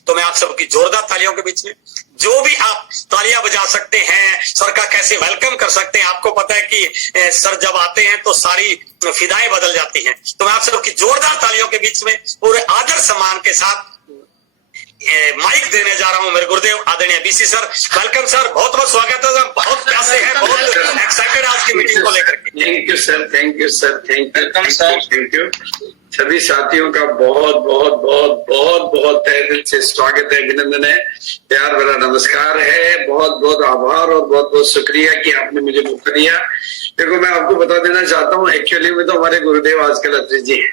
तो मैं आप सबकी जोरदार तालियों के बीच में, जो भी आप तालियां बजा सकते हैं, सर का कैसे वेलकम कर सकते हैं। आपको पता है कि सर जब आते हैं तो सारी फिदाएं बदल जाती हैं। तो मैं आप सबकी जोरदार तालियों के बीच में पूरे आदर सम्मान के साथ माइक देने जा रहा हूं मेरे गुरुदेव आदरणीय बीसी सर। वेलकम सर, बहुत बहुत स्वागत है। बहुत प्यासे हैं, बहुत एक्साइटेड आज की मीटिंग को लेकर के। Thank you sir, thank you sir, thank you. सभी साथियों का बहुत बहुत बहुत बहुत बहुत तहे दिल से स्वागत है, अभिनंदन है, प्यार भरा नमस्कार है, बहुत बहुत आभार और बहुत बहुत शुक्रिया कि आपने मुझे मौका दिया। देखो, मैं आपको बता देना चाहता हूँ, एक्चुअली में तो हमारे गुरुदेव आजकल अत्रि जी हैं।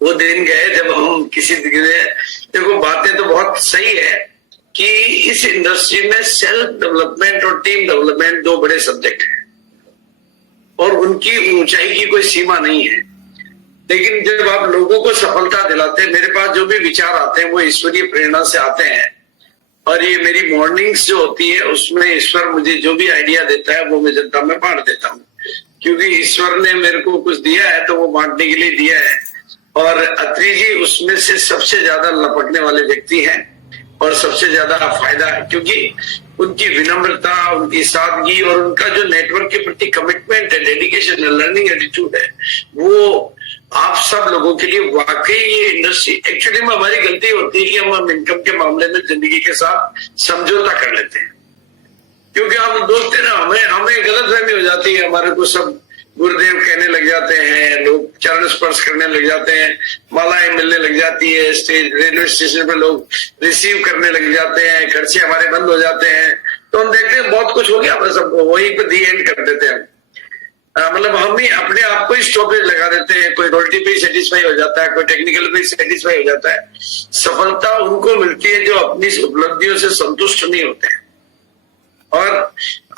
वो दिन गए जब हम किसी देखो, बातें तो बहुत सही है कि इस इंडस्ट्री में सेल्फ डेवलपमेंट और टीम डेवलपमेंट दो बड़े सब्जेक्ट हैं और उनकी ऊंचाई की कोई सीमा नहीं है। लेकिन जब आप लोगों को सफलता दिलाते हैं, मेरे पास जो भी विचार आते हैं वो ईश्वरीय प्रेरणा से आते हैं और ये मेरी मॉर्निंग्स जो होती है उसमें ईश्वर मुझे जो भी आइडिया देता है वो मैं जनता में बांट देता हूँ, क्योंकि ईश्वर ने मेरे को कुछ दिया है तो वो बांटने के लिए दिया है। और अत्रि जी उसमें से सबसे ज्यादा लपटने वाले व्यक्ति हैं और सबसे ज्यादा फायदा है, क्योंकि उनकी विनम्रता, उनकी सादगी और उनका जो नेटवर्क के प्रति कमिटमेंट है, डेडिकेशन है, लर्निंग एटीट्यूड है, वो आप सब लोगों के लिए वाकई ये इंडस्ट्री, एक्चुअली में हमारी गलती होती है कि हम इनकम के मामले में जिंदगी के साथ समझौता कर लेते हैं, क्योंकि हम दोस्त ना, हमें गलतफहमी हो जाती है। हमारे को सब गुरुदेव कहने लग जाते हैं, लोग चरण स्पर्श करने लग जाते हैं, मालाएं मिलने लग जाती है, स्टेज रेलवे स्टेशन पे लोग रिसीव करने लग जाते हैं, खर्चे हमारे बंद हो जाते हैं। तो हम देखते हैं बहुत कुछ हो गया, अपने सबको वहीं पे दी एंड कर देते हैं। मतलब हम ही अपने आप को ही स्टॉपेज लगा देते हैं। कोई रोटी पे सेटिस्फाई हो जाता है, कोई टेक्निकल पे सेटिस्फाई हो जाता है। सफलता उनको मिलती है जो अपनी उपलब्धियों से संतुष्ट नहीं होते हैं और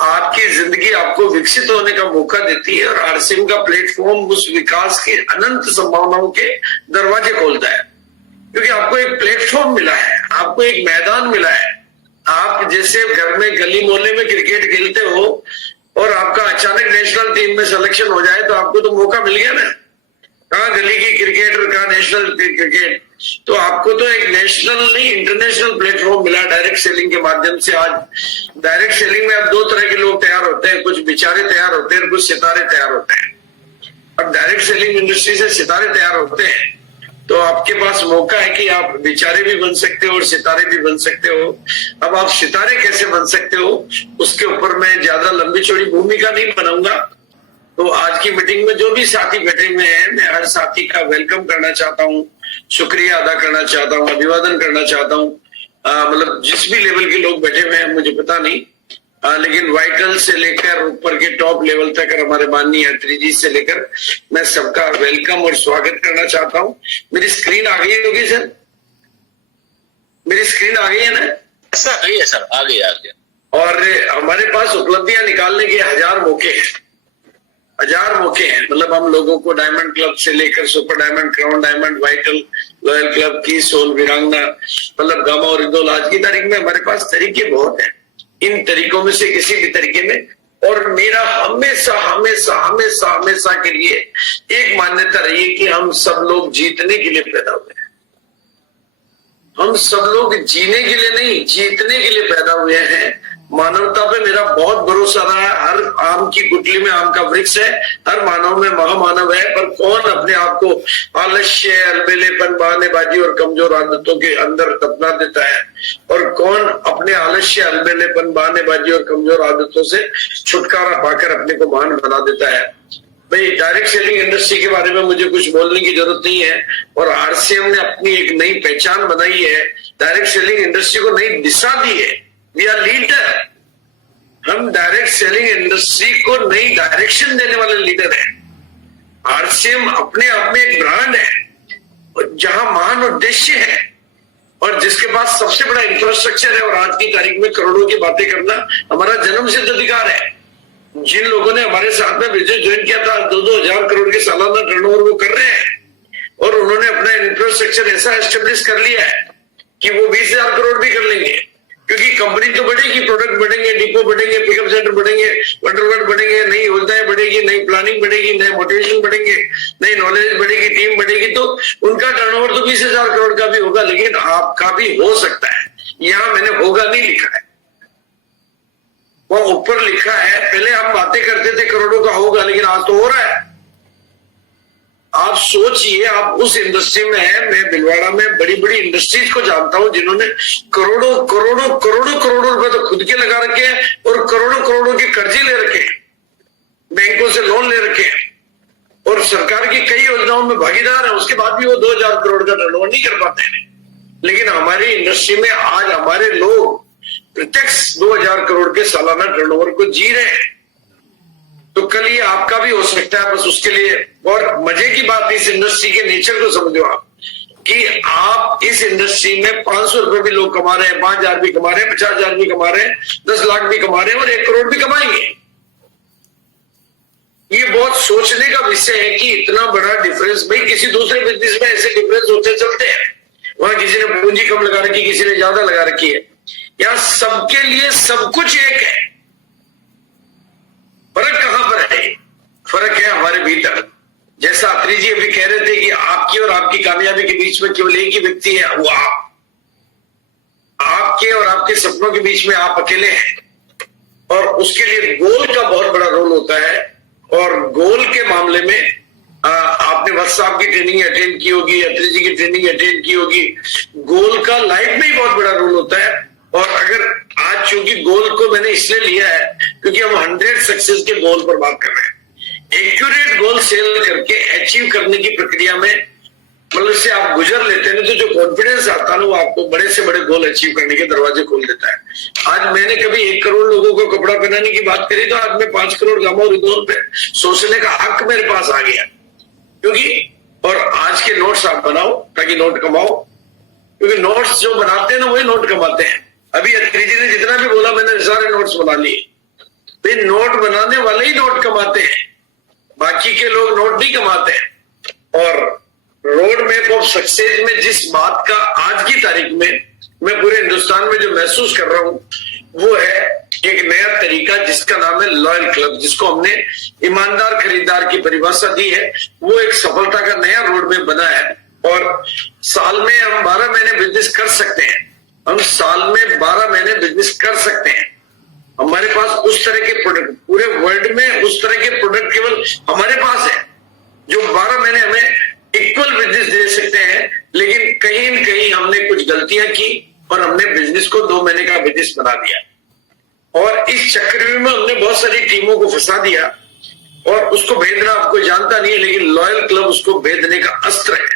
आपकी जिंदगी आपको विकसित होने का मौका देती है। और आरसीएम का प्लेटफॉर्म उस विकास के अनंत संभावनाओं के दरवाजे खोलता है, क्योंकि आपको एक प्लेटफॉर्म मिला है, आपको एक मैदान मिला है। आप जैसे घर में गली मोहल्ले में क्रिकेट खेलते हो और आपका अचानक नेशनल टीम में सिलेक्शन हो जाए तो आपको तो मौका मिल गया ना। कहाँ गली की क्रिकेट और कहाँ नेशनल क्रिकेट, तो आपको तो एक नेशनल नहीं इंटरनेशनल प्लेटफॉर्म मिला डायरेक्ट सेलिंग के माध्यम से। आज डायरेक्ट सेलिंग में अब दो तरह के लोग तैयार होते हैं, कुछ बेचारे तैयार होते हैं, कुछ सितारे तैयार होते हैं। अब डायरेक्ट सेलिंग इंडस्ट्री से सितारे तैयार होते हैं तो आपके पास मौका है कि आप बेचारे भी बन सकते हो और सितारे भी बन सकते हो। अब आप सितारे कैसे बन सकते हो उसके ऊपर मैं ज्यादा लंबी चौड़ी भूमिका नहीं बनाऊंगा। तो आज की मीटिंग में जो भी साथी बैठे हुए हैं, मैं हर साथी का वेलकम करना चाहता हूँ, शुक्रिया अदा करना चाहता हूँ, अभिवादन करना चाहता हूँ। मतलब जिस भी लेवल के लोग बैठे हुए हैं मुझे पता नहीं, लेकिन वाइटल से लेकर ऊपर के टॉप लेवल तक और हमारे माननीय अत्रि जी से लेकर मैं सबका वेलकम और स्वागत करना चाहता हूँ। मेरी स्क्रीन आ गई होगी सर? मेरी स्क्रीन आ गई है ना सर? आ गई है सर, आ गई। और हमारे पास उपलब्धियां निकालने के 1000 मौके हैं, 1000 मौके हैं। मतलब हम लोगों को डायमंड क्लब से लेकर super diamond, crown diamond, vital, royal club, की सोल, वीरांगना, मतलब गामा और इंदौल। आज की तारीख में हमारे पास तरीके बहुत हैं, इन तरीकों में से किसी भी तरीके में। और मेरा हमेशा हमेशा हमेशा हमेशा के लिए एक मान्यता रही है कि हम सब लोग जीतने के लिए पैदा हुए हैं। हम सब लोग जीने के लिए नहीं, जीतने के लिए पैदा हुए हैं। मानवता पे मेरा बहुत भरोसा रहा है। हर आम की गुठली में आम का वृक्ष है, हर मानव में महामानव है। पर कौन अपने आप को आलस्य, अलबेलेपन, बहानेबाजी और कमजोर आदतों के अंदर दफना देता है, और कौन अपने आलस्य, अलबेलेपन, बहानेबाजी और कमजोर आदतों से छुटकारा पाकर अपने को महान बना देता है। भाई, डायरेक्ट सेलिंग इंडस्ट्री के बारे में मुझे कुछ बोलने की जरूरत नहीं है, और आरसीएम ने अपनी एक नई पहचान बनाई है, डायरेक्ट सेलिंग इंडस्ट्री को नई दिशा दी है। We are leader. हम डायरेक्ट सेलिंग इंडस्ट्री को नई डायरेक्शन देने वाले लीडर हैं। आरसीएम अपने आप में एक ब्रांड है जहां महान उद्देश्य है और जिसके पास सबसे बड़ा इंफ्रास्ट्रक्चर है। और आज की तारीख में करोड़ों की बातें करना हमारा जन्मसिद्ध अधिकार है। जिन लोगों ने हमारे साथ में बिजनेस ज्वाइन किया था, 2-2 हजार करोड़ के सालाना टर्नओवर वो कर रहे हैं, और उन्होंने अपना इंफ्रास्ट्रक्चर ऐसा एस्टेब्लिश कर लिया है कि वो 20,000 करोड़ भी कर लेंगे। क्योंकि कंपनी तो बढ़ेगी, प्रोडक्ट बढ़ेंगे, डिपो बढ़ेंगे, पिकअप सेंटर बढ़ेंगे, वंडरवर्ड बढ़ेंगे, नई योजनाएं बढ़ेगी, नई प्लानिंग बढ़ेगी, नए मोटिवेशन बढ़ेंगे, नई नॉलेज बढ़ेगी, टीम बढ़ेगी, तो उनका टर्नओवर तो 20,000 करोड़ का भी होगा, लेकिन आपका भी हो सकता है। यहां मैंने होगा नहीं लिखा है, वो ऊपर लिखा है। पहले हम बातें करते थे करोड़ों का होगा, लेकिन आज तो हो रहा है। आप सोचिए, आप उस इंडस्ट्री में है, मैं भिलवाड़ा में बड़ी बड़ी इंडस्ट्रीज को जानता हूं जिन्होंने करोड़ों करोड़ों करोड़ों करोड़ों रुपए तो खुद के लगा रखे हैं और करोड़ों करोड़ों के कर्जे ले रखे हैं, बैंकों से लोन ले रखे हैं और सरकार की कई योजनाओं में भागीदार है। उसके बाद भी वो 2,000 करोड़ का टर्नओवर नहीं कर पाते हैं। लेकिन हमारी इंडस्ट्री में आज हमारे लोग प्रत्यक्ष 2,000 करोड़ के सालाना टर्नओवर को जी रहे हैं। तो कल ये आपका भी हो सकता है, बस उसके लिए। और मजे की बात, इस इंडस्ट्री के नेचर को समझो आप, कि आप इस इंडस्ट्री में 500 रुपए भी लोग कमा रहे हैं, 5,000 भी कमा रहे हैं, 50,000 भी कमा रहे हैं, 10 लाख भी कमा रहे हैं और 1 करोड़ भी कमाएंगे। ये बहुत सोचने का विषय है कि इतना बड़ा डिफरेंस, भाई किसी दूसरे बिजनेस में ऐसे डिफरेंस होते चलते हैं, वहां किसी ने पूंजी कम लगा रखी, किसी ने ज्यादा लगा रखी है। यहाँ सबके लिए सब कुछ एक है। फर्क कहां पर है? फर्क है हमारे भीतर। जैसा अत्री जी अभी कह रहे थे कि आपकी और आपकी कामयाबी के बीच में केवल एक ही व्यक्ति है, वो आप। आपके और आपके सपनों के बीच में आप अकेले हैं और उसके लिए गोल का बहुत बड़ा रोल होता है। और गोल के मामले में आपने वत्स साहब की ट्रेनिंग अटेंड की होगी, अत्री जी की ट्रेनिंग अटेंड की होगी। गोल का लाइफ में ही बहुत बड़ा रोल होता है। और अगर आज चूंकि गोल को मैंने इसलिए लिया है क्योंकि हम 100 सक्सेस के गोल पर बात कर रहे हैं। एक्यूरेट गोल सेल करके अचीव करने की प्रक्रिया में मतलब से आप गुजर लेते हैं तो जो कॉन्फिडेंस आता है ना, वो आपको बड़े से बड़े गोल अचीव करने के दरवाजे खोल देता है। आज मैंने कभी 1 करोड़ लोगों को कपड़ा पहनाने की बात करी तो आज मैं 5 करोड़ कमाऊं रिदोन पे सोचने का हक मेरे पास आ गया। क्योंकि और आज के नोट्स आप बनाओ ताकि नोट कमाओ, क्योंकि नोट्स जो बनाते हैं ना वही नोट कमाते हैं। अभी अत्री जी ने जितना भी बोला मैंने सारे नोट्स बना लिए। भाई नोट बनाने वाले ही नोट कमाते हैं, बाकी के लोग नोट नहीं कमाते हैं। और रोड मैप ऑफ सक्सेस में जिस बात का आज की तारीख में मैं पूरे हिंदुस्तान में जो महसूस कर रहा हूं वो है एक नया तरीका जिसका नाम है लॉयल क्लब, जिसको हमने ईमानदार खरीदार की परिभाषा दी है। वो एक सफलता का नया रोड मैप बना है और साल में हम 12 महीने बिजनेस कर सकते हैं। हम साल में 12 महीने बिजनेस कर सकते हैं। हमारे पास उस तरह के प्रोडक्ट, पूरे वर्ल्ड में उस तरह के प्रोडक्ट केवल हमारे पास है जो 12 महीने हमें इक्वल बिजनेस दे सकते हैं। लेकिन कहीं न कहीं हमने कुछ गलतियां की और हमने बिजनेस को 2 महीने का बिजनेस बना दिया और इस चक्रव्यूह में हमने बहुत सारी टीमों को फंसा दिया और उसको भेदना आपको जानता नहीं है, लेकिन लॉयल क्लब उसको भेदने का अस्त्र है।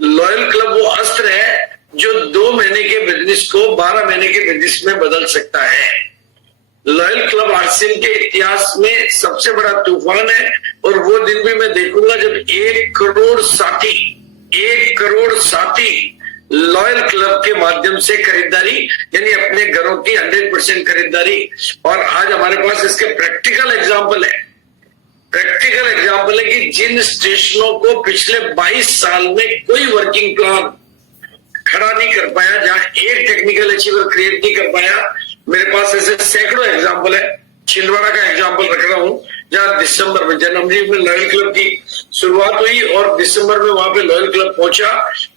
लॉयल क्लब वो अस्त्र है जो 2 महीने के बिजनेस को 12 महीने के बिजनेस में बदल सकता है। लॉयल क्लब आरसीएम के इतिहास में सबसे बड़ा तूफान है और वो दिन भी मैं देखूंगा जब 1 करोड़ साथी लॉयल क्लब के माध्यम से खरीदारी यानी अपने घरों की 100% खरीदारी। और आज हमारे पास इसके प्रैक्टिकल एग्जाम्पल है कि जिन स्टेशनों को पिछले 22 साल में कोई वर्किंग प्लान खड़ा नहीं कर पाया, जहां एक टेक्निकल अचीवर क्रिएट नहीं कर पाया, मेरे पास ऐसे सैकड़ों एग्जाम्पल है। छिंदवाड़ा का एग्जाम्पल रख रहा हूं जहां दिसंबर में जनवरी में लॉयल क्लब की शुरुआत हुई और दिसंबर में वहां पे लॉयल क्लब पहुंचा।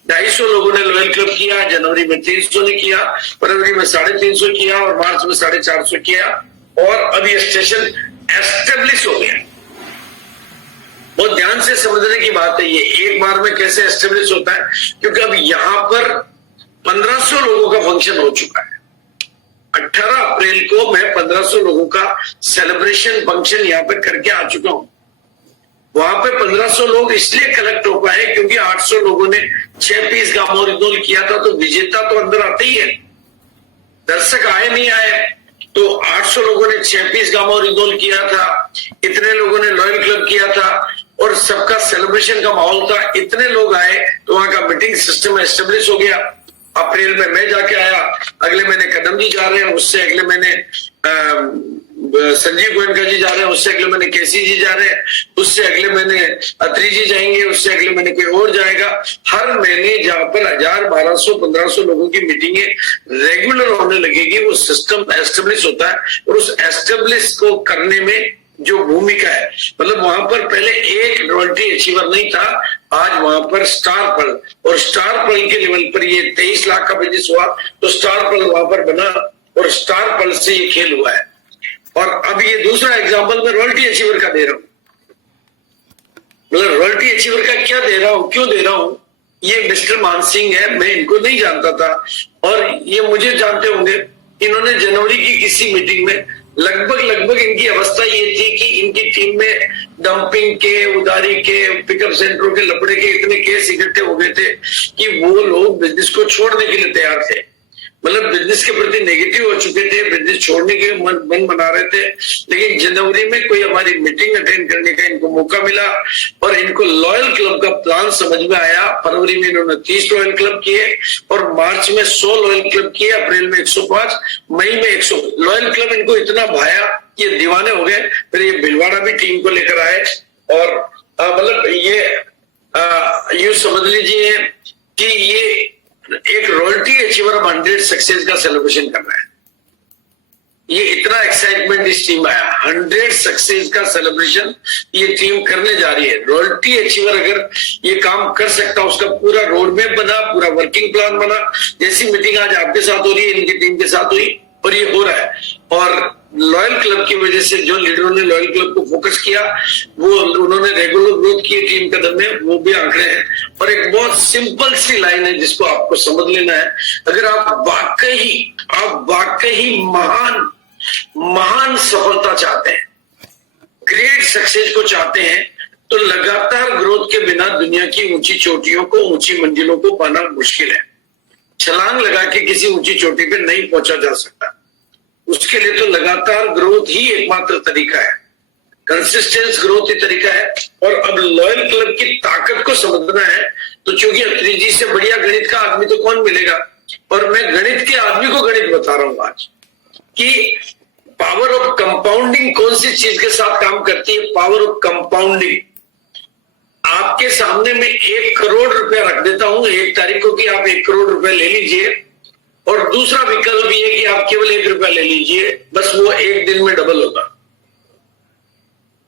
250 लोगों ने लॉयल क्लब किया, जनवरी में 300 ने किया, फरवरी में 350 किया और मार्च में 450 किया और अब ये स्टेशन एस्टेब्लिश हो गया। बहुत ध्यान से समझने की बात है ये एक बार में कैसे एस्टेब्लिश होता है, क्योंकि अब यहां पर 1500 लोगों का फंक्शन हो चुका है। 18 अप्रैल को मैं 1500 लोगों का सेलिब्रेशन फंक्शन यहां पर करके आ चुका हूं। वहां पे 1500 लोग इसलिए कलेक्ट हो पाए क्योंकि 800 लोगों ने 6 पीस का मोरिदोल किया था, तो विजेता तो अंदर आते ही है। दर्शक आए नहीं आए, तो 800 लोगों ने 6 पीस गामा रिजोल्व किया था, इतने लोगों ने लॉयल क्लब किया था और सबका सेलिब्रेशन का माहौल था। इतने लोग आए तो वहां का मीटिंग सिस्टम एस्टेब्लिश हो गया। अप्रैल में मैं जाके आया, अगले महीने कदम जी जा रहे हैं, उससे अगले महीने संजीव गोयनका जी जा रहे हैं, उससे अगले महीने केसी जी जा रहे हैं, उससे अगले महीने अत्री जी जाएंगे, उससे अगले महीने कोई और जाएगा। हर महीने जहां पर 1000, 1200, 1500 लोगों की मीटिंगें रेगुलर होने लगेगी, वो सिस्टम एस्टेब्लिश होता है। और उस एस्टेब्लिश को करने में जो भूमिका है, मतलब वहां पर पहले एक रॉयल्टी अचीवर नहीं था, आज वहां पर स्टार पर्ल, और स्टार पर्ल के लेवल पर ये 23 लाख का बिजनेस हुआ, तो स्टार पर्ल वहां पर बना और स्टार पर्ल से ये खेल हुआ है। और अब ये दूसरा एग्जांपल मैं रॉयल्टी अचीवर का दे रहा हूं। मतलब रॉयल्टी अचीवर का क्या दे रहा हूं, क्यों दे रहा हूं? ये मिस्टर मान सिंह है, मैं इनको नहीं जानता था और ये मुझे जानते होंगे। इन्होंने जनवरी की किसी मीटिंग में लगभग इनकी अवस्था ये थी कि इनकी टीम में डंपिंग के, उधारी के, पिकअप सेंटरों के, लपड़े के इतने केस इकट्ठे हो गए थे कि वो लोग बिजनेस को छोड़ने के लिए तैयार थे। मतलब बिजनेस के प्रति नेगेटिव हो चुके थे, बिजनेस छोड़ने के मन बना रहे थे। लेकिन जनवरी में कोई हमारी मीटिंग अटेंड करने का इनको मौका मिला और इनको लॉयल क्लब का प्लान समझ में आया। फरवरी में इन्होंने 30 लॉयल क्लब किए और मार्च में 100 लॉयल क्लब किए, अप्रैल में 105, मई में 100 लॉयल क्लब। इनको इतना भाया कि ये दीवाने हो गए। फिर ये भिलवाड़ा भी टीम को लेकर आए और मतलब ये यूं समझ लीजिए कि ये एक रॉयल्टी अचीवर ऑफ 100 सक्सेस का सेलिब्रेशन कर रहा है। ये इतना एक्साइटमेंट इस टीम आया, 100 सक्सेस का सेलिब्रेशन ये टीम करने जा रही है। रॉयल्टी अचीवर अगर ये काम कर सकता, उसका पूरा रोड मैप बना, पूरा वर्किंग प्लान बना। जैसी मीटिंग आज आपके साथ हो रही है, इनकी टीम के साथ हुई और ये हो रहा है। और लॉयल क्लब की वजह से जो लीडरों ने लॉयल क्लब को फोकस किया, वो उन्होंने रेगुलर ग्रोथ की टीम कदम में, वो भी आंकड़े हैं। और एक बहुत सिंपल सी लाइन है जिसको आपको समझ लेना है। अगर आप वाकई महान सफलता चाहते हैं, ग्रेट सक्सेस को चाहते हैं, तो लगातार ग्रोथ के बिना दुनिया की ऊंची चोटियों को, ऊंची मंजिलों को पाना मुश्किल है। छलांग लगा के किसी ऊंची चोटी पे नहीं पहुंचा जा सकता। उसके लिए तो लगातार ग्रोथ ही एकमात्र तरीका है, कंसिस्टेंस ग्रोथ ही तरीका है। और अब लॉयल क्लब की ताकत को समझना है, तो चूंकि अत्री जी से बढ़िया गणित का आदमी तो कौन मिलेगा, और मैं गणित के आदमी को गणित बता रहा हूं आज कि पावर ऑफ कंपाउंडिंग कौन सी चीज के साथ काम करती है। पावर ऑफ कंपाउंडिंग, आपके सामने में 1 करोड़ रुपया रख देता हूं 1 तारीख को कि आप 1 करोड़ रुपया ले लीजिए, और दूसरा विकल्प ये कि आप केवल 1 रुपया ले लीजिए, बस वो 1 दिन में डबल होगा।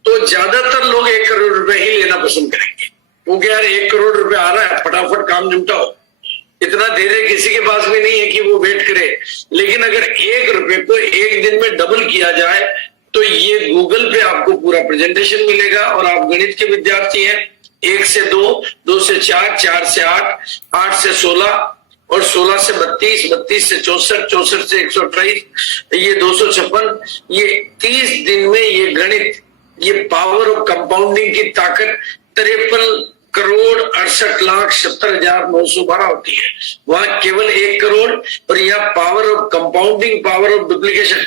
तो ज्यादातर लोग 1 करोड़ रुपया ही लेना पसंद करेंगे, क्योंकि यार 1 करोड़ रुपया आ रहा है, फटाफट काम निपटाओ। इतना धैर्य किसी के पास भी नहीं है कि वो वेट करे। लेकिन अगर 1 रुपये को 1 दिन में डबल किया जाए, तो ये गूगल पे आपको पूरा प्रेजेंटेशन मिलेगा। और आप गणित के विद्यार्थी हैं, 1 से 2, 2 से 4, 4 से 8, 8 से 16 और 16 से 32, 32 से 64, 64 से 128, ये 256, ये 30 दिन में ये गणित, ये पावर ऑफ कंपाउंडिंग की ताकत 53,68,70,912 होती है। वहां केवल 1 करोड़, और यहाँ power of compounding, power of duplication.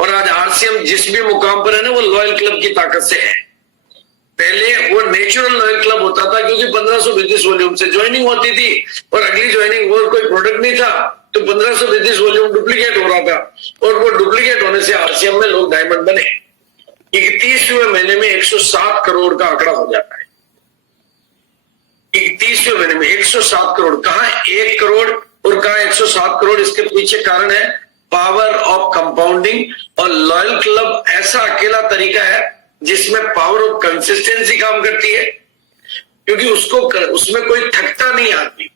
और आज आरसीएम जिस भी मुकाम पर है ना, वो लॉयल क्लब की ताकत से है। पहले वो नेचुरल लॉयल क्लब होता था, क्योंकि 1500 बिजनेस वॉल्यूम से ज्वाइनिंग होती थी और अगली ज्वाइनिंग और कोई प्रोडक्ट नहीं था, तो 1500 बिजनेस वॉल्यूम डुप्लीकेट हो रहा था। और वो डुप्लीकेट होने से आरसीएम में लोग डायमंड बने। 31वें महीने में 107 करोड़ का आंकड़ा हो जाता है। 31वें महीने में 107 करोड़। कहां 1 करोड़ और कहां 107 करोड़? इसके पीछे कारण है पावर ऑफ कंपाउंडिंग। और लॉयल क्लब ऐसा अकेला तरीका है जिसमें पावर ऑफ कंसिस्टेंसी काम करती है, क्योंकि उसमें कोई थकता नहीं आदमी,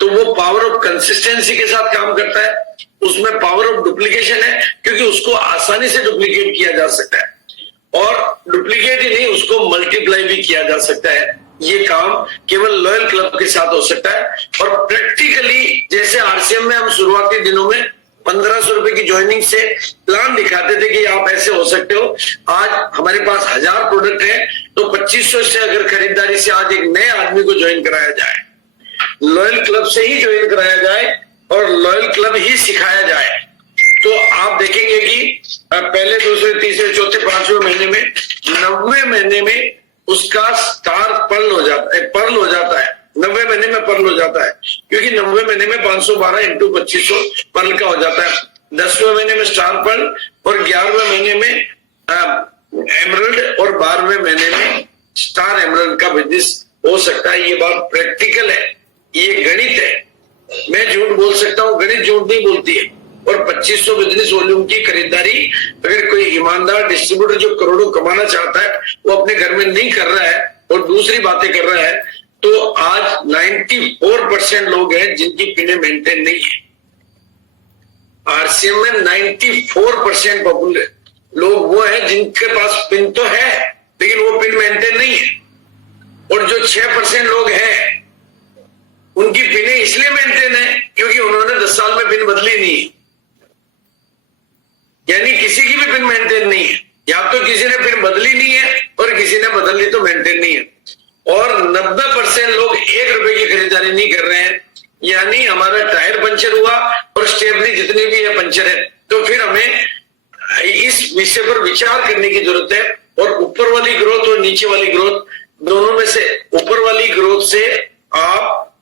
तो वो पावर ऑफ कंसिस्टेंसी के साथ काम करता है। उसमें पावर ऑफ डुप्लीकेशन है, क्योंकि उसको आसानी से डुप्लीकेट किया जा सकता है, और डुप्लीकेट ही नहीं, उसको मल्टीप्लाई भी किया जा सकता है। ये काम केवल लॉयल क्लब के साथ हो सकता है। और प्रैक्टिकली जैसे आरसीएम में हम शुरुआती दिनों में 1500 रुपए की ज्वाइनिंग से प्लान दिखाते थे कि आप ऐसे हो सकते हो, आज हमारे पास 1000 प्रोडक्ट है, तो 2500 से अगर खरीदारी से आज एक नए आदमी को ज्वाइन कराया जाए, लॉयल क्लब से ही ज्वाइन कराया जाए और लॉयल क्लब ही सिखाया जाए, तो आप देखेंगे कि पहले, दूसरे, तीसरे, चौथे, 5वें महीने में, 90वें महीने में उसका स्टार पर्ल हो जाता है, 90वें महीने में पर्ल हो जाता है, क्योंकि 90वें महीने में 512 इंटू 2500 पर्ल का हो जाता है। 10वें महीने में स्टार पर्ल और 11वें महीने में एमरल्ड और 12वें महीने में स्टार एमरल्ड का बिजनेस हो सकता है। ये बात प्रैक्टिकल है, ये गणित है। मैं झूठ बोल सकता हूँ, गणित झूठ नहीं बोलती है। और 2500 बिजनेस वॉल्यूम की खरीदारी अगर कोई ईमानदार डिस्ट्रीब्यूटर जो करोड़ों कमाना चाहता है वो अपने घर में नहीं कर रहा है और दूसरी बातें कर रहा है, तो आज 94% लोग हैं जिनकी पिने मेंटेन नहीं है। आरसीएम में 94% पॉपुलर लोग वो हैं जिनके पास पिन तो है लेकिन वो पिन मेंटेन नहीं है। और जो 6% लोग हैं उनकी पिने इसलिए मेंटेन है क्योंकि उन्होंने 10 साल में पिन बदली नहीं है। यानी किसी की भी पिन मेंटेन नहीं है, या तो किसी ने पिन बदली नहीं है और किसी ने बदल ली तो मेंटेन नहीं है। और 90% लोग 1 रुपए की खरीदारी नहीं कर रहे हैं। यानी हमारा टायर पंचर हुआ और स्टेपनी जितनी भी है पंचर है। तो फिर हमें इस विषय पर विचार करने की जरूरत है। और ऊपर वाली ग्रोथ और नीचे वाली ग्रोथ दोनों में से ऊपर वाली ग्रोथ से आप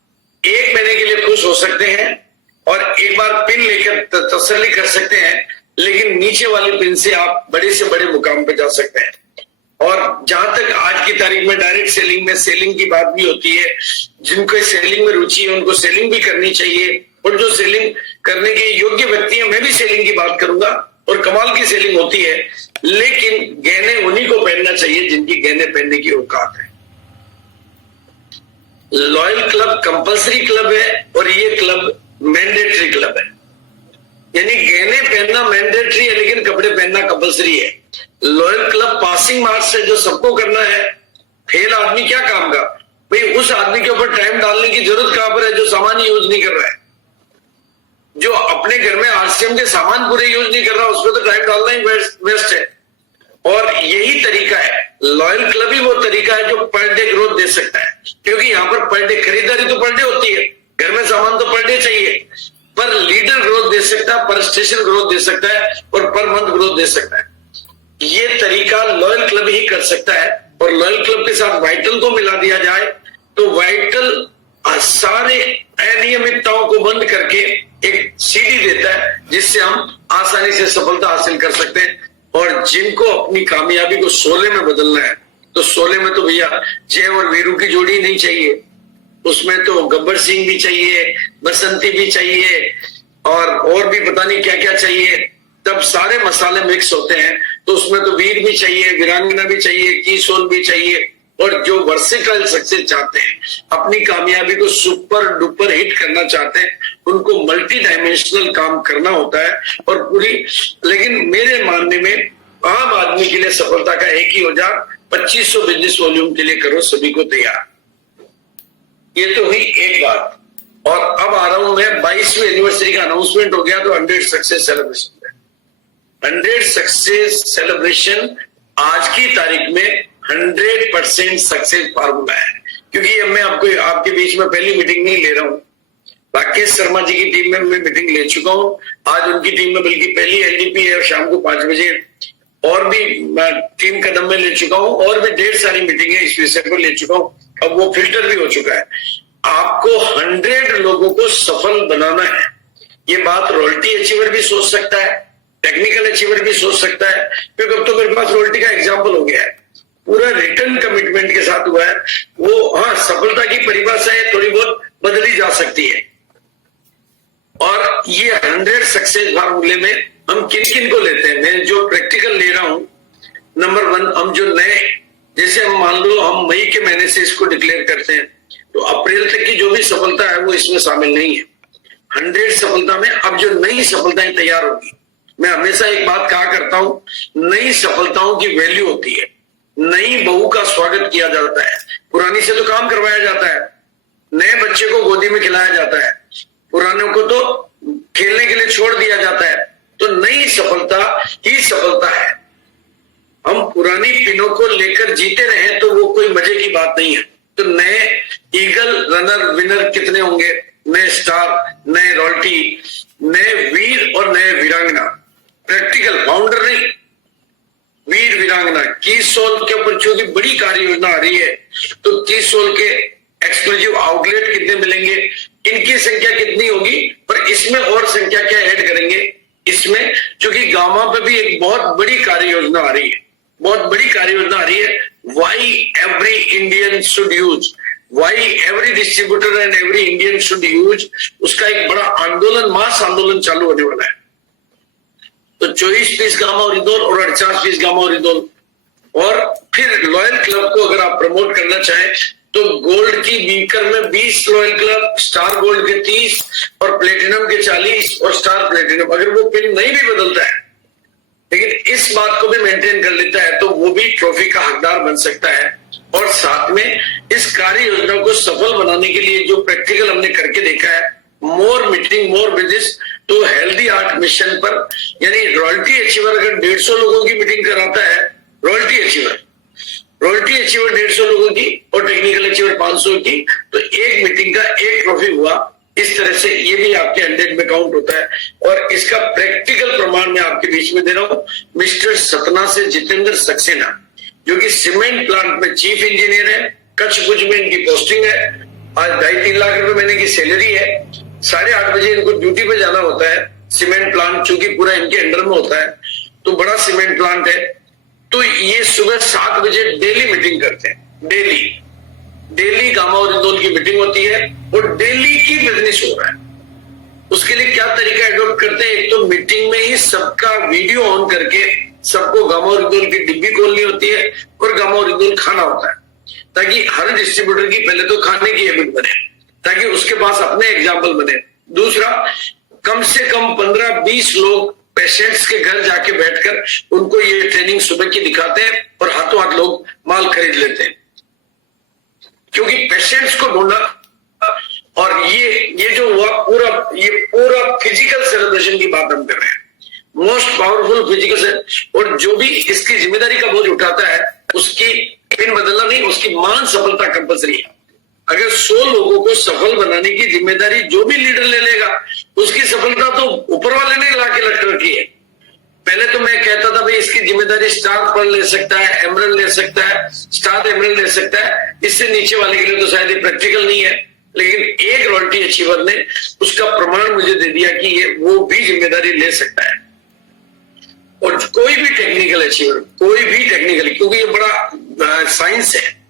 1 महीने के लिए खुश हो सकते हैं और एक बार पिन लेकर तसल्ली कर सकते हैं, लेकिन नीचे वाली पिन से आप बड़े से बड़े मुकाम पे जा सकते हैं। और जहां तक आज की तारीख में डायरेक्ट सेलिंग में सेलिंग की बात भी होती है, जिनको सेलिंग में रुचि है उनको सेलिंग भी करनी चाहिए। और जो सेलिंग करने के योग्य व्यक्ति हैं, मैं भी सेलिंग की बात करूंगा और कमाल की सेलिंग होती है, लेकिन गहने उन्हीं को पहनना चाहिए जिनकी गहने पहनने की औकात है। लॉयल क्लब कंपल्सरी क्लब है और ये क्लब मैंडेटरी क्लब है। यानी गहने पहनना मैंडेटरी है लेकिन कपड़े पहनना कंपल्सरी है। लॉयल क्लब पासिंग मार्क्स है जो सबको करना है। फेल आदमी क्या काम का? भाई उस आदमी के ऊपर टाइम डालने की जरूरत कहां पर है जो सामान यूज नहीं कर रहा है, जो अपने घर में आरसीएम के सामान पूरे यूज नहीं कर रहा, उसमें तो टाइम डालना ही बेस्ट है। और यही तरीका है, लॉयल क्लब ही वो तरीका है जो पर डे ग्रोथ दे सकता है। क्योंकि यहाँ पर पर डे खरीदारी तो पर डे होती है, घर में सामान तो पर डे चाहिए, पर लीडर ग्रोथ दे सकता है, पर स्टेशन ग्रोथ दे सकता है और पर मंथ ग्रोथ दे सकता है। ये तरीका लॉयल क्लब ही कर सकता है। और लॉयल क्लब के साथ वाइटल को मिला दिया जाए तो वाइटल सारे अनियमितताओं को बंद करके एक सीढ़ी देता है जिससे हम आसानी से सफलता हासिल कर सकते हैं। और जिनको अपनी कामयाबी को शोले में बदलना है तो शोले में तो भैया जय और वीरू की जोड़ी नहीं चाहिए, उसमें तो गब्बर सिंह भी चाहिए, बसंती भी चाहिए और भी पता नहीं क्या क्या चाहिए। तब सारे मसाले मिक्स होते हैं तो उसमें तो वीर भी चाहिए, वीरांगना भी चाहिए, कीसोल भी चाहिए। और जो वर्सेटाइल सक्सेस चाहते हैं, अपनी कामयाबी को सुपर डुपर हिट करना चाहते हैं, उनको मल्टी डायमेंशनल काम करना होता है और पूरी। लेकिन मेरे मानने में आम आदमी के लिए सफलता का एक ही औजार 2500 बिजनेस वॉल्यूम के लिए करो सभी को तैयार। ये तो हुई एक बात। और अब आ रहा हूं मैं 22वीं एनिवर्सरी का अनाउंसमेंट हो गया तो 100 सक्सेस सेलिब्रेशन। 100 सक्सेस सेलिब्रेशन आज की तारीख में 100% सक्सेस फार्मूला है। क्योंकि अब मैं आपको आपके बीच में पहली मीटिंग नहीं ले रहा हूं, राकेश शर्मा जी की टीम में मैं मीटिंग ले चुका हूं। आज उनकी टीम में बल्कि पहली एलडीपी है शाम को 5 बजे, और भी टीम कदम में ले चुका हूं और भी ढेर सारी मीटिंग है इस विषय पर ले चुका हूं। अब वो फिल्टर भी हो चुका है। आपको 100 लोगों को सफल बनाना है। ये बात रॉयल्टी अचीवर भी सोच सकता है, टेक्निकल अचीवर भी सोच सकता है, क्योंकि अब तो मेरे पास रॉयल्टी का एग्जाम्पल हो गया है, पूरा रिटर्न कमिटमेंट के साथ हुआ है वो। हाँ, सफलता की परिभाषा है थोड़ी बहुत बदली जा सकती है। और ये 100 सक्सेस फार्मूले में हम किन किन को लेते हैं, मैं जो प्रैक्टिकल ले रहा हूं, नंबर 1 हम जो नए, जैसे हम मान लो हम मई के महीने से इसको डिक्लेयर करते हैं तो अप्रैल तक की जो भी सफलता है वो इसमें शामिल नहीं है। 100 सफलता में अब जो नई सफलताएं तैयार होगी, मैं हमेशा एक बात कहा करता हूं, नई सफलताओं की वैल्यू होती है। नई बहू का स्वागत किया जाता है, पुरानी से तो काम करवाया जाता है, नए बच्चे को गोदी में खिलाया जाता है, पुरानों को तो खेलने के लिए छोड़ दिया जाता है। तो नई सफलता ही सफलता है। हम पुरानी पिनों को लेकर जीते रहे तो वो कोई मजे की बात नहीं है। तो नए ईगल रनर विनर कितने होंगे, नए स्टार, नए रॉयल्टी, नए वीर और नए वीरांगना। प्रैक्टिकल फाउंडर नहीं, वीर वीरांगना। कीसोल के ऊपर चूंकि बड़ी कार्य योजना आ रही है तो कीसोल के एक्सक्लूसिव आउटलेट कितने मिलेंगे, इनकी संख्या कितनी होगी, पर इसमें और संख्या क्या ऐड करेंगे, इसमें चूंकि गामा पे भी एक बहुत बड़ी कार्य योजना आ रही है, बहुत बड़ी कार्य योजना आ रही है। Why every Indian should use, why every distributor and every Indian should use, उसका एक बड़ा आंदोलन, मास आंदोलन चालू होने वाला है। तो 24 पीस गामा ओरिदोल और 48 पीस गामा ओरिदोल, और फिर लॉयल क्लब को अगर आप प्रमोट करना चाहें तो गोल्ड की बीकर में 20 लॉयल क्लब, स्टार गोल्ड के 30 और प्लेटिनम के 40 और स्टार प्लेटिनम, अगर वो पिन नहीं भी बदलता है लेकिन इस बात को भी मेंटेन कर लेता है तो वो भी ट्रॉफी का हकदार बन सकता है। और साथ में इस कार्य योजना को सफल बनाने के लिए जो प्रैक्टिकल हमने करके देखा है, मोर मीटिंग मोर बिजनेस, तो हेल्दी आर्ट मिशन पर, यानी रॉयल्टी अचीवर अगर 150 लोगों की मीटिंग कराता है, रॉयल्टी अचीवर 150 लोगों की और टेक्निकल अचीवर 500 की, तो एक मीटिंग का एक ट्रॉफी हुआ। इस तरह से ये भी आपके 100 में काउंट होता है। और इसका प्रैक्टिकल प्रमाण मैं आपके बीच में दे रहा हूं। मिस्टर सतना से जितेंद्र सक्सेना, जो कि सीमेंट प्लांट में चीफ इंजीनियर है, कच्छ भुज में इनकी पोस्टिंग है, आज 2.5-3 लाख रुपए महीने की सैलरी है, 8:30 बजे इनको ड्यूटी पे जाना होता है। सीमेंट प्लांट चूंकि पूरा इनके अंडर में होता है तो बड़ा सीमेंट प्लांट है, तो ये सुबह 7 बजे डेली मीटिंग करते हैं। डेली गामा ओरिदोल की मीटिंग होती है और डेली की बिजनेस हो रहा है। उसके लिए क्या तरीका एडॉप्ट करते हैं, एक तो मीटिंग में ही सबका वीडियो ऑन करके सबको गामा ओरिदोल की डिब्बी खोलनी होती है और गामा ओरिदोल खाना होता है, ताकि हर डिस्ट्रीब्यूटर की पहले तो खाने की हैबिट बने, ताकि उसके पास अपने एग्जाम्पल बने। दूसरा, कम से कम 15-20 लोग पेशेंट्स के घर जाके बैठकर उनको ये ट्रेनिंग सुबह की दिखाते हैं और हाथों हाथ लोग माल खरीद लेते हैं, क्योंकि पेशेंट्स को ढूंढना। और ये जो हुआ पूरा फिजिकल सेलिब्रेशन की बात हम कर रहे हैं, मोस्ट पावरफुल फिजिकल। और जो भी इसकी जिम्मेदारी का बोझ उठाता है उसकी पिन बदलना नहीं, उसकी मान सफलता कंपलसरी है। अगर 100 लोगों को सफल बनाने की जिम्मेदारी जो भी लीडर ले लेगा, उसकी सफलता तो ऊपर वाले ने ला के लग रखी है। पहले तो मैं कहता था भाई इसकी जिम्मेदारी स्टार पर ले सकता है, एमरल्ड ले सकता है, स्टार एमरल्ड ले सकता है, इससे नीचे वाले के लिए तो शायद ये प्रैक्टिकल नहीं है। लेकिन एक रॉयल्टी अचीवर ने उसका प्रमाण मुझे दे दिया कि ये वो भी जिम्मेदारी ले सकता है। और कोई भी टेक्निकल अचीवर, कोई भी टेक्निकल, क्योंकि ये बड़ा साइंस है,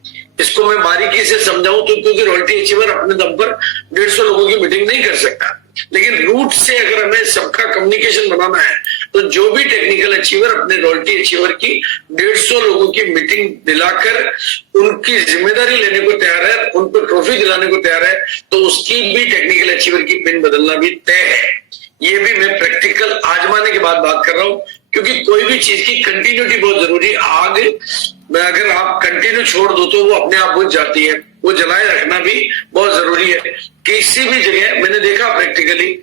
इसको मैं बारीकी से समझाऊं तो, क्योंकि रॉयल्टी अचीवर अपने दम पर 150 लोगों की मीटिंग नहीं कर सकता, लेकिन रूट से अगर हमें सबका कम्युनिकेशन बनाना है तो जो भी टेक्निकल अचीवर अपने रॉयल्टी अचीवर की 150 लोगों की मीटिंग दिलाकर उनकी जिम्मेदारी लेने को तैयार है, उनको ट्रॉफी दिलाने को तैयार है, तो उसकी भी टेक्निकल अचीवर की पिन बदलना भी तय है। ये भी मैं प्रैक्टिकल आजमाने के बाद बात कर रहा हूं, क्योंकि कोई भी चीज की कंटिन्यूटी बहुत जरूरी है। आग में अगर आप कंटिन्यू छोड़ दो तो वो अपने आप बुझ जाती है, वो जलाए रखना भी बहुत जरूरी है। किसी भी जगह मैंने देखा प्रैक्टिकली,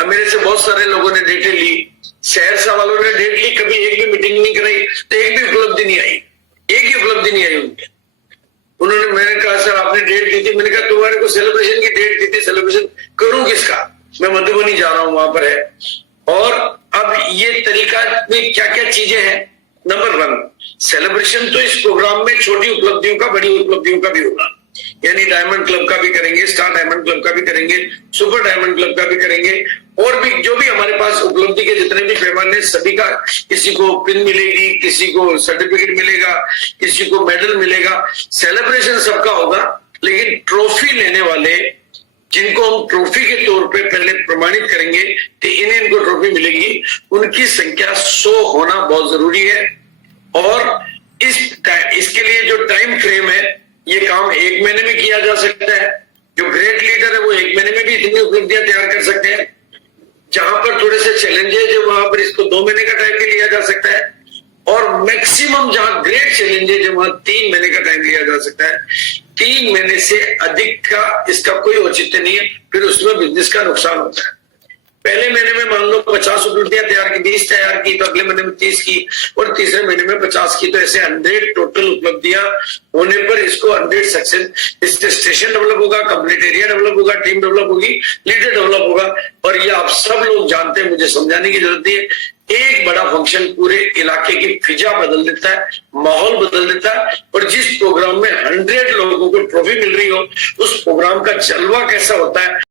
मेरे से बहुत सारे लोगों ने डेटें ली, सहरसा वालों ने डेट ली, कभी एक भी मीटिंग नहीं कराई, तो एक भी उपलब्धि नहीं आई, एक ही उपलब्धि नहीं आई उनके। उन्होंने, मैंने कहा सर आपने डेट दी थी, मैंने कहा तुम्हारे को सेलिब्रेशन की डेट दी थी, सेलिब्रेशन करूं किसका, मैं मधुबनी जा रहा हूं, वहां पर है। और अब ये तरीका में क्या क्या चीजें हैं। नंबर 1, सेलिब्रेशन तो इस प्रोग्राम में छोटी उपलब्धियों का, बड़ी उपलब्धियों का भी होगा, यानी डायमंड क्लब का भी करेंगे, स्टार डायमंड क्लब का भी करेंगे, सुपर डायमंड क्लब का भी करेंगे, और भी जो भी हमारे पास उपलब्धि के जितने भी पैमाने, सभी का, किसी को पिन मिलेगी, किसी को सर्टिफिकेट मिलेगा, किसी को मेडल मिलेगा, सेलिब्रेशन सबका होगा। लेकिन ट्रॉफी लेने वाले, जिनको हम ट्रॉफी के तौर पे पहले प्रमाणित करेंगे कि इनको ट्रॉफी मिलेगी, उनकी संख्या 100 होना बहुत जरूरी है। और इसके लिए जो टाइम फ्रेम है, ये काम 1 महीने में किया जा सकता है। जो ग्रेट लीडर है वो 1 महीने में भी इतनी उपलब्धियां तैयार कर सकते हैं। जहां पर थोड़े से चैलेंजेस है वहां पर इसको 2 महीने का टाइम भी लिया जा सकता है, और मैक्सिमम जहां ग्रेट चैलेंजेस है वहां 3 महीने का टाइम लिया जा सकता है। 3 महीने से अधिक का इसका कोई औचित्य नहीं है, फिर उसमें बिजनेस का नुकसान होता है। पहले महीने में मान लो 50 उपलब्धियां तैयार की, 20 तैयार की, तो अगले महीने में 30 की, और तीसरे महीने में 50 की, तो ऐसे 100 टोटल उपलब्धियां होने पर इसको 100 सक्सेस, इससे स्टेशन डेवलप होगा, कंप्लीट एरिया डेवलप होगा, टीम डेवलप होगी, लीडर डेवलप होगा। और ये आप सब लोग जानते हैं, मुझे समझाने की जरूरत नहीं है, एक बड़ा फंक्शन पूरे इलाके की फिजा बदल देता है, माहौल बदल देता है। और जिस प्रोग्राम में 100 लोगों को ट्रॉफी मिल रही हो, उस प्रोग्राम का जलवा कैसा होता है